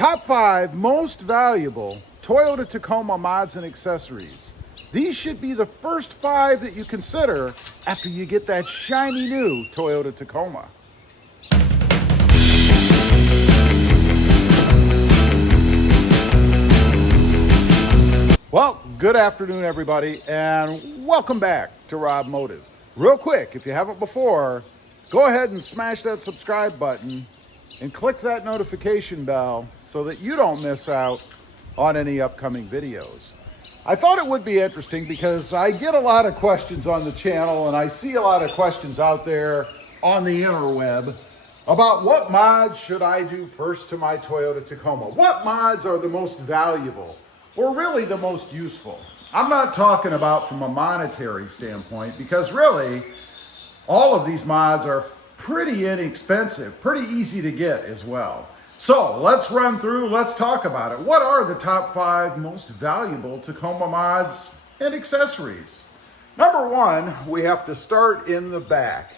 Top 5 most valuable Toyota Tacoma mods and accessories. These should be the first 5 that you consider after you get that shiny new Toyota Tacoma. Well, good afternoon, everybody, and welcome back to Robmotive. Real quick, if you haven't before, go ahead and smash that subscribe button and click that notification bell so that you don't miss out on any upcoming videos. I thought it would be interesting because I get a lot of questions on the channel and I see a lot of questions out there on the interweb about what mods should I do first to my Toyota Tacoma? What mods are the most valuable or really the most useful? I'm not talking about from a monetary standpoint because really all of these mods are pretty inexpensive, pretty easy to get as well. So let's run through, let's talk about it. What are the top 5 most valuable Tacoma mods and accessories? Number 1, we have to start in the back,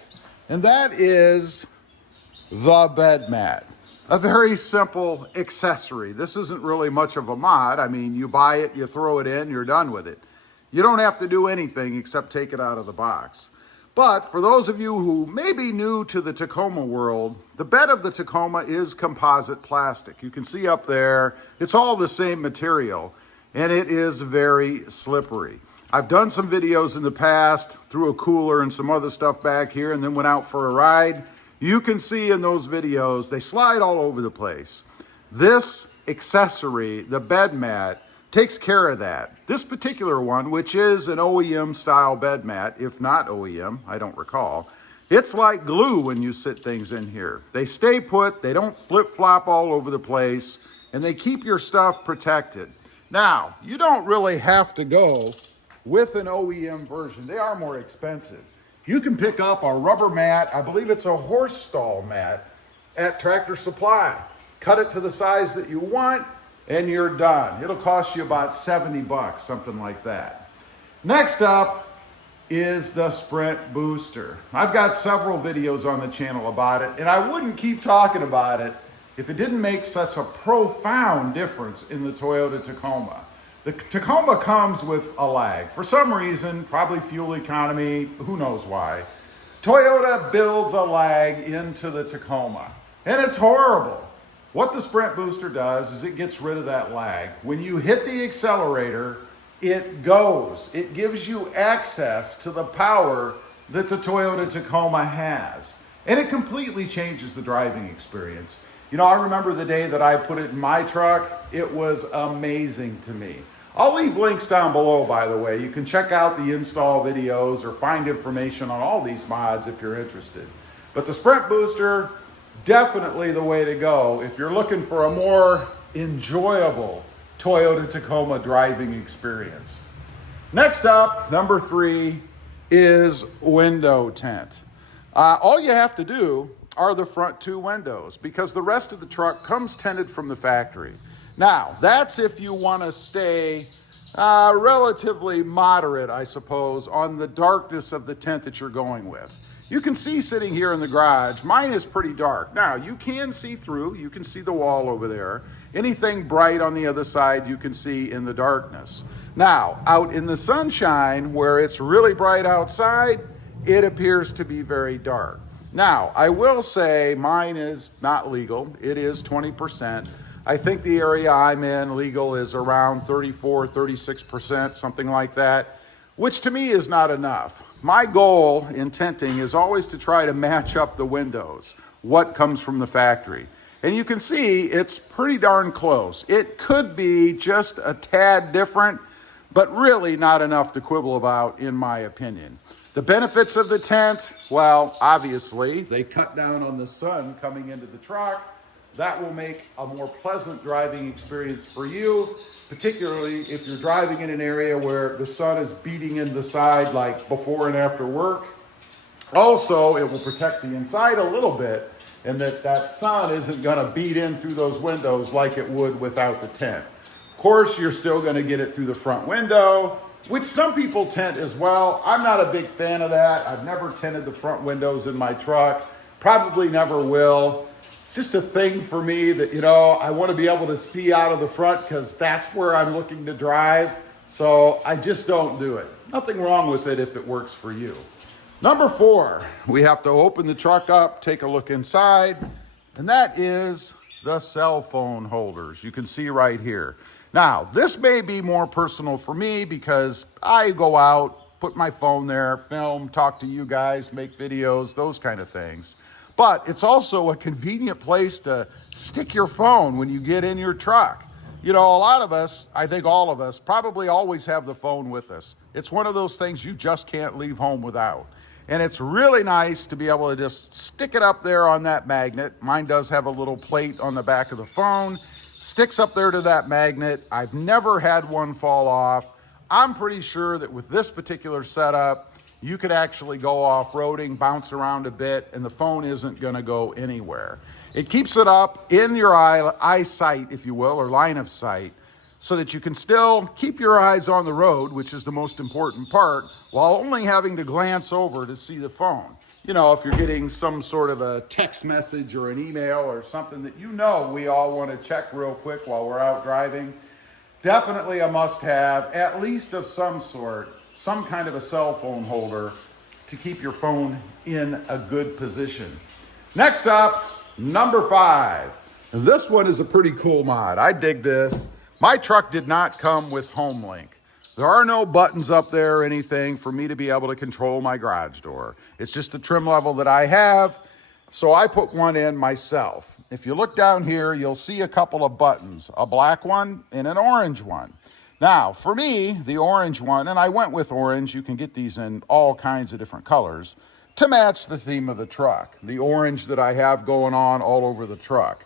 and that is the bed mat. A very simple accessory. This isn't really much of a mod. I mean, you buy it, you throw it in, you're done with it. You don't have to do anything except take it out of the box. But for those of you who may be new to the Tacoma world, the bed of the Tacoma is composite plastic. You can see up there, it's all the same material, and it is very slippery. I've done some videos in the past, threw a cooler and some other stuff back here, and then went out for a ride. You can see in those videos, they slide all over the place. This accessory, the bed mat, takes care of that. This particular one, which is an OEM style bed mat, if not OEM, I don't recall, it's like glue when you sit things in here. They stay put, they don't flip-flop all over the place, and they keep your stuff protected. Now, you don't really have to go with an OEM version. They are more expensive. You can pick up a rubber mat, I believe it's a horse stall mat, at Tractor Supply. Cut it to the size that you want, and you're done. It'll cost you about 70 bucks, something like that. Next up is the Sprint Booster. I've got several videos on the channel about it, and I wouldn't keep talking about it if it didn't make such a profound difference in the Toyota Tacoma. The Tacoma comes with a lag. For some reason, probably fuel economy, who knows why, Toyota builds a lag into the Tacoma, and it's horrible. What the Sprint Booster does is it gets rid of that lag. When you hit the accelerator, it goes. It gives you access to the power that the Toyota Tacoma has. And it completely changes the driving experience. You know, I remember the day that I put it in my truck. It was amazing to me. I'll leave links down below, by the way. You can check out the install videos or find information on all these mods if you're interested. But the Sprint Booster, definitely the way to go if you're looking for a more enjoyable Toyota Tacoma driving experience. Next up, number 3 is window tint. All you have to do are the front 2 windows because the rest of the truck comes tinted from the factory. Now, that's if you want to stay relatively moderate, I suppose, on the darkness of the tint that you're going with. You can see sitting here in the garage, mine is pretty dark. Now, you can see through, you can see the wall over there. Anything bright on the other side, you can see in the darkness. Now, out in the sunshine, where it's really bright outside, it appears to be very dark. Now, I will say mine is not legal. It is 20%. I think the area I'm in, legal, is around 34, 36%, something like that, which to me is not enough. My goal in tinting is always to try to match up the windows, what comes from the factory. And you can see it's pretty darn close. It could be just a tad different, but really not enough to quibble about, in my opinion. The benefits of the tint, well, obviously, they cut down on the sun coming into the truck. That will make a more pleasant driving experience for you, particularly if you're driving in an area where the sun is beating in the side, like before and after work. Also, it will protect the inside a little bit, and that sun isn't going to beat in through those windows like it would without the tint. Of course, you're still going to get it through the front window, which some people tint as well. I'm not a big fan of that. I've never tinted the front windows in my truck, probably never will. It's just a thing for me that, you know, I want to be able to see out of the front because that's where I'm looking to drive. So I just don't do it. Nothing wrong with it if it works for you. Number 4, we have to open the truck up, take a look inside, and that is the cell phone holders. You can see right here. Now, this may be more personal for me because I go out, put my phone there, film, talk to you guys, make videos, those kind of things. But it's also a convenient place to stick your phone when you get in your truck. You know, a lot of us, I think all of us, probably always have the phone with us. It's one of those things you just can't leave home without. And it's really nice to be able to just stick it up there on that magnet. Mine does have a little plate on the back of the phone. Sticks up there to that magnet. I've never had one fall off. I'm pretty sure that with this particular setup, you could actually go off-roading, bounce around a bit, and the phone isn't going to go anywhere. It keeps it up in your eyesight, if you will, or line of sight, so that you can still keep your eyes on the road, which is the most important part, while only having to glance over to see the phone. You know, if you're getting some sort of a text message or an email or something that you know we all want to check real quick while we're out driving, definitely a must-have, at least of some sort, some kind of a cell phone holder to keep your phone in a good position. Next up, number 5. This one is a pretty cool mod. I dig this. My truck did not come with HomeLink. There are no buttons up there or anything for me to be able to control my garage door. It's just the trim level that I have, so I put one in myself. If you look down here, you'll see a couple of buttons, a black one and an orange one. Now, for me, the orange one, and I went with orange, you can get these in all kinds of different colors, to match the theme of the truck, the orange that I have going on all over the truck.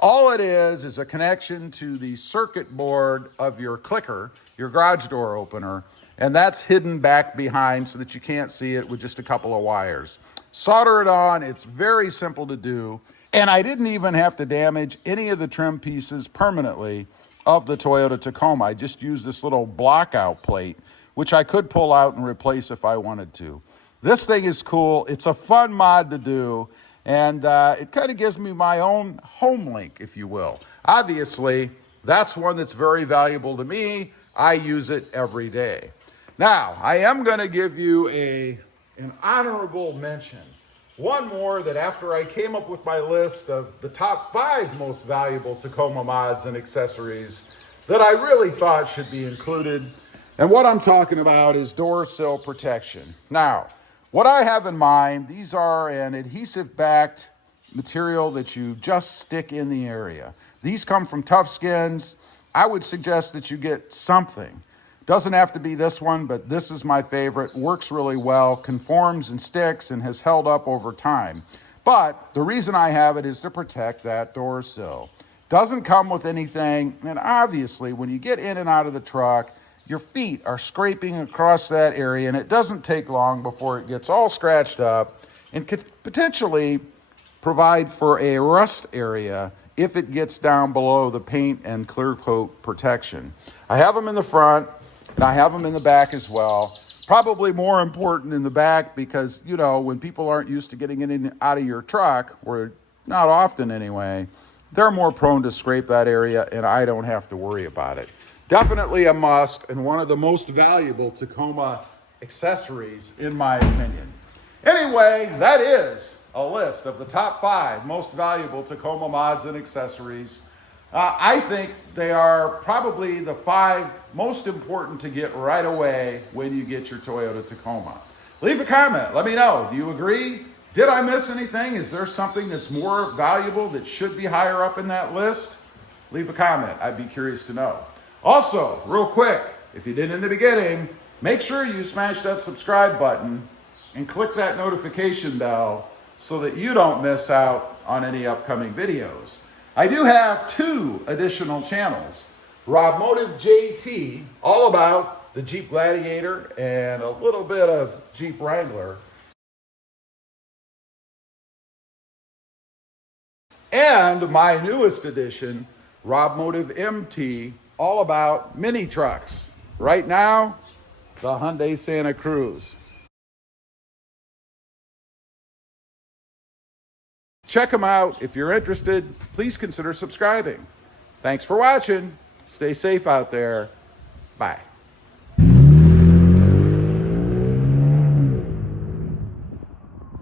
All it is a connection to the circuit board of your clicker, your garage door opener, and that's hidden back behind so that you can't see it with just a couple of wires. Solder it on, it's very simple to do, and I didn't even have to damage any of the trim pieces permanently of the Toyota Tacoma. I just used this little block out plate, which I could pull out and replace if I wanted to. This thing is cool, it's a fun mod to do, and it kind of gives me my own home link, if you will. Obviously, that's one that's very valuable to me. I use it every day. Now, I am going to give you an honorable mention. One more that after I came up with my list of the top 5 most valuable Tacoma mods and accessories that I really thought should be included. And what I'm talking about is door sill protection. Now, what I have in mind, these are an adhesive-backed material that you just stick in the area. These come from Tough Skins. I would suggest that you get something. Doesn't have to be this one, but this is my favorite. Works really well, conforms and sticks, and has held up over time. But the reason I have it is to protect that door sill. Doesn't come with anything, and obviously when you get in and out of the truck, your feet are scraping across that area, and it doesn't take long before it gets all scratched up and could potentially provide for a rust area if it gets down below the paint and clear coat protection. I have them in the front, and I have them in the back as well. Probably more important in the back because, you know, when people aren't used to getting in and out of your truck, or not often anyway, they're more prone to scrape that area, and I don't have to worry about it. Definitely a must and one of the most valuable Tacoma accessories in my opinion. Anyway, that is a list of the top 5 most valuable Tacoma mods and accessories. I think they are probably the 5 most important to get right away when you get your Toyota Tacoma. Leave a comment, let me know. Do you agree? Did I miss anything? Is there something that's more valuable that should be higher up in that list? Leave a comment, I'd be curious to know. Also, real quick, if you didn't in the beginning, make sure you smash that subscribe button and click that notification bell so that you don't miss out on any upcoming videos. I do have 2 additional channels. Robmotive JT, all about the Jeep Gladiator and a little bit of Jeep Wrangler. And my newest edition, Robmotive MT, all about mini trucks. Right now, the Hyundai Santa Cruz. Check them out. If you're interested, please consider subscribing. Thanks for watching. Stay safe out there. Bye.